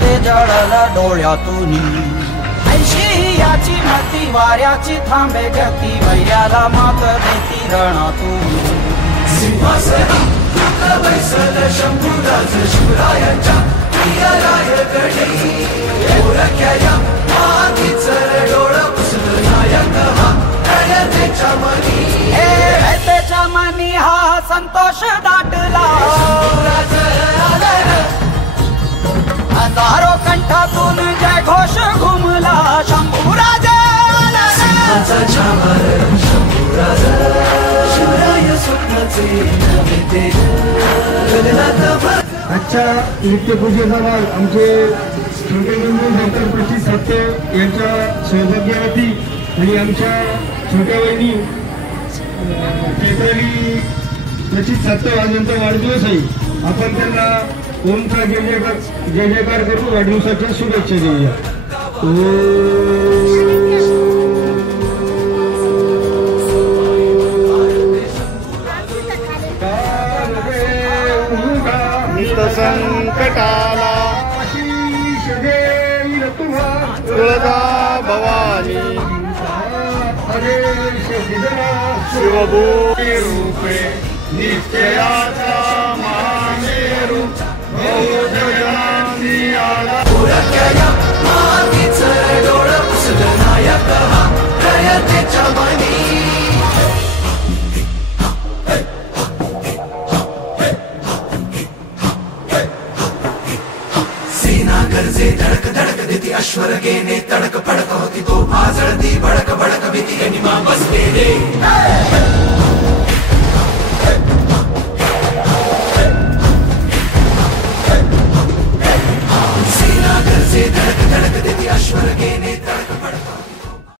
ते जळला डोळ्यातून ऐशी याची मती वाऱ्याची थांबे गती वैऱ्याला मात देती रणातून सिंहासनी बैसल शंभूराज शिवरायांच्या प्रियरायकडे ओळख्या मातीच डोळ पुसलं नायक हा रयतेच्या मनी रयतेच्या मनी हा संतोष दाटला हजारो कंठातून जय घोष घुमला शंभूराज शंभूराज शिवराय स्वप्नाचे नवे आजच्या नित्यपूजेचा भाग आमचे छोटे बंधू डॉक्टर प्रचित सत्ते यांच्या सौभाग्यवती आणि आमच्या छोट्या वहिनी चैत्राली प्रचित सत्ते आज यांचा वाढदिवस आहे. आपण त्यांना ओमचा जय जयकार करून वाढदिवसाच्या शुभेच्छा देऊया. संकटाला तुळजा भवानी शिवभूमी रूपे निश्चयाचा मानेरू बहुजनांनी आला ओळख्या मातीच डोळ पुसलं नायक हा रयतेच्या मनी गरजे धडक धडक देती अश्वरगेने तडक फडक होती तो आजळती भडक भडक भीती आणि मा बसलेले